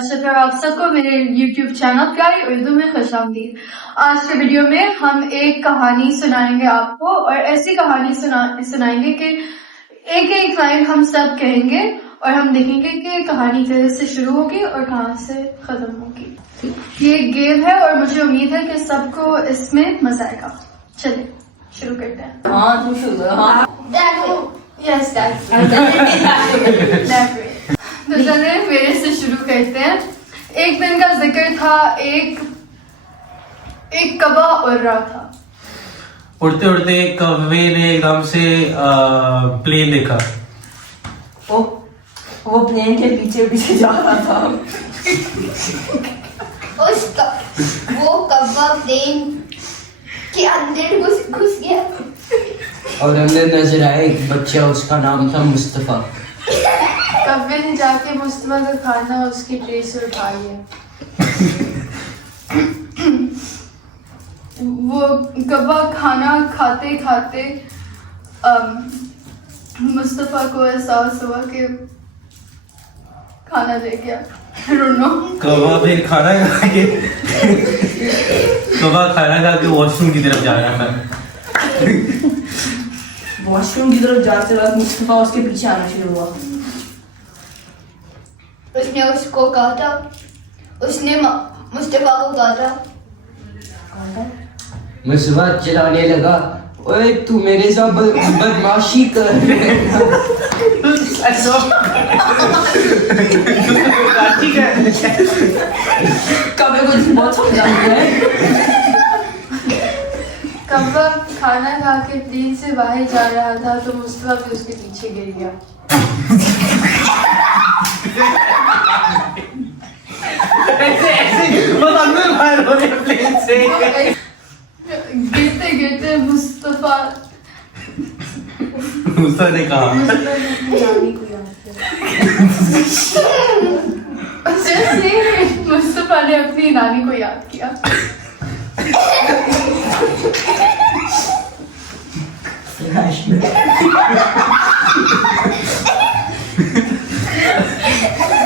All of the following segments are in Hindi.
शुक्र आप सबको मेरे YouTube चैनल प्यारी उर्दू में खुशामदीद। आज के वीडियो में हम एक कहानी सुनाएंगे आपको, और ऐसी कहानी सुनाएंगे कि एक एक लाइन हम सब कहेंगे और हम देखेंगे कि कहानी कैसे से शुरू होगी और कहाँ से खत्म होगी। ये एक गेम है और मुझे उम्मीद है कि सबको इसमें मजा आएगा। चलिए शुरू करते हैं। हाँ तुम शुरू करो। हाँ यस तो चलिए मेरे से शुरू करते हैं। एक दिन का जिक्र था, एक कौवा उड़ रहा था। उड़ते उड़ते कौवे ने एकदम से प्लेन देखा। वो प्लेन के पीछे पीछे जा रहा था। वो कौवा प्लेन के अंदर घुस गया और अंदर नजर आया एक बच्चा, उसका नाम था मुस्तफा। कौवे ने जाके मुस्तफा का खाना उसकी ट्रे से उठा लिया। वो कौवा खाना खाते खाते मुस्तफा को एहसास हुआ कि खाना ले गया। कौवा फिर खाना खा के वॉशरूम की तरफ जा रहा था। वॉशरूम की तरफ जाते वक्त मुस्तफा उसके पीछे आना शुरू हुआ। उसने उसको काटा, उसने मुस्तफा को काटा। मुस्तफा चिल्लाने लगा, ओए तू मेरे साथ बदमाशी कर कभी कुछ बहुत समझा है। कौवा खाना खा के प्लेन से बाहर जा रहा था तो मुस्तफा भी उसके पीछे गिर गया। प्लेन से गिरते गिरते मुस्तफा ने कहा, मुस्तफा ने अपनी नानी को याद किया।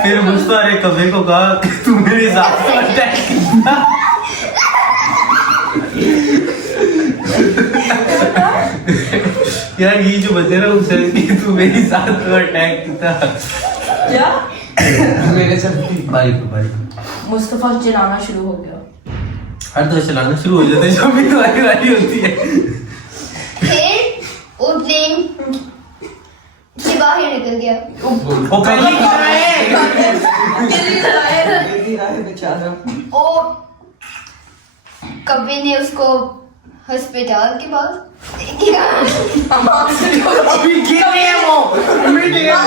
फिर मुस्तफा ने कौवे को कहा कि तू मेरे साथ अटैक करना। यार ये जो बचे ना उसे कि तू मेरे साथ अटैक किया क्या? मेरे साथ बाइक मुस्तफा चिल्लाना शुरू हो गया। हर तो चलाना शुरू हो जाता है जब भी तुम्हारी बारी होती है। फिर वो प्लेन से बाहर निकल गया। वो पहले की तरह है। बेचारा। और कौवे ने उसको अस्पताल के पास किया। अभी गिर गया वो, मिट गया।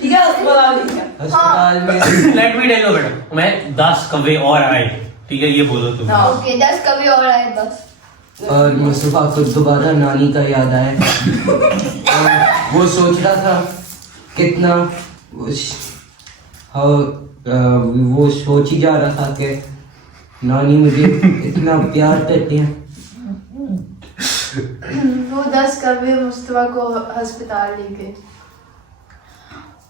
ठीक है अस्पताल ले गया। अस्पताल में लेट मी टेल यू बेटा, मैं 10 कौवे और आए, ठीक है ये बोलो तुम। ओके 10 कौवे और आए बस। और मुस्तफा को दोबारा नानी का याद आया। और वो सोच रहा था कितना वो सोच ही जा रहा था कि नानी मुझे इतना प्यार करते हैं। वो 10 कौवे मुस्तफा को अस्पताल ले गए।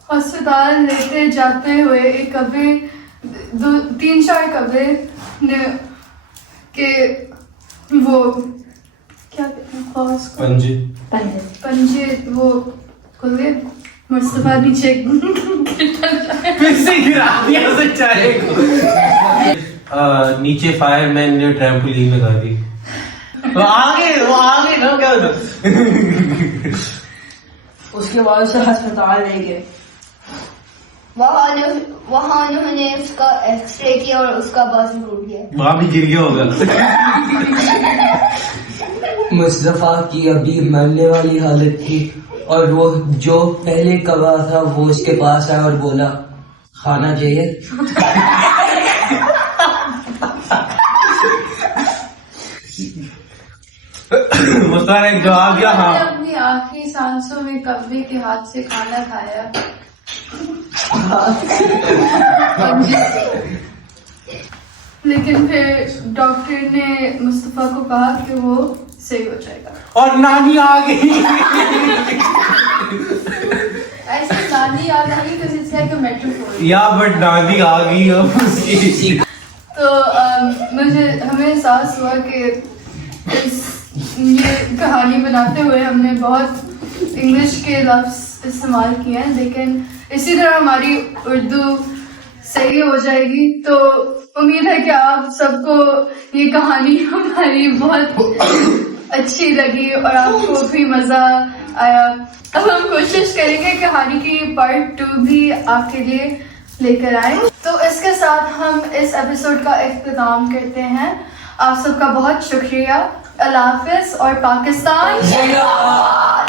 अस्पताल लेते जाते हुए एक कौवे 3-4 कौवे ने के वो क्या कहते हैं खौस को पंजे वो खुले मुस्तफा नीचे फिर से गिरा दिया उसे चाहे को। नीचे फायरमैन ने ट्रैम्पोलिन लगा दी। वो आगे ना क्या होता। उसके बाद उसे अस्पताल ले गए। वहाँ उन्होंने उसका एक्सरे किया और उसका बाजू टूट गया। वहां भी गिर गया होगा। मुस्तफा की अभी मरने वाली हालत थी और वो जो पहले कौवा था वो उसके पास आया और बोला, खाना चाहिए? मुस्तफा ने जवाब दिया हाँ। अपनी आखिरी सांसों में कौवे के हाथ से खाना खाया। लेकिन फिर डॉक्टर ने मुस्तफा को कहा कि वो सही हो जाएगा। और नानी आ गई। ऐसे नानी याद आ गई because it's like a metaphor. या बट नानी आ गई अब उसकी। तो हमें एहसास हुआ कि ये कहानी बनाते हुए हमने बहुत इंग्लिश के लफ्ज़ इस्तेमाल किए हैं, लेकिन इसी तरह हमारी उर्दू सही हो जाएगी। तो उम्मीद है कि आप सबको ये कहानी हमारी बहुत अच्छी लगी और आपको भी मज़ा आया। अब हम कोशिश करेंगे कहानी की पार्ट 2 भी आपके लिए लेकर आए। तो इसके साथ हम इस एपिसोड का इख्तिताम करते हैं। आप सबका बहुत शुक्रिया। अल्लाह हाफ़िज़ और पाकिस्तान जिंदाबाद।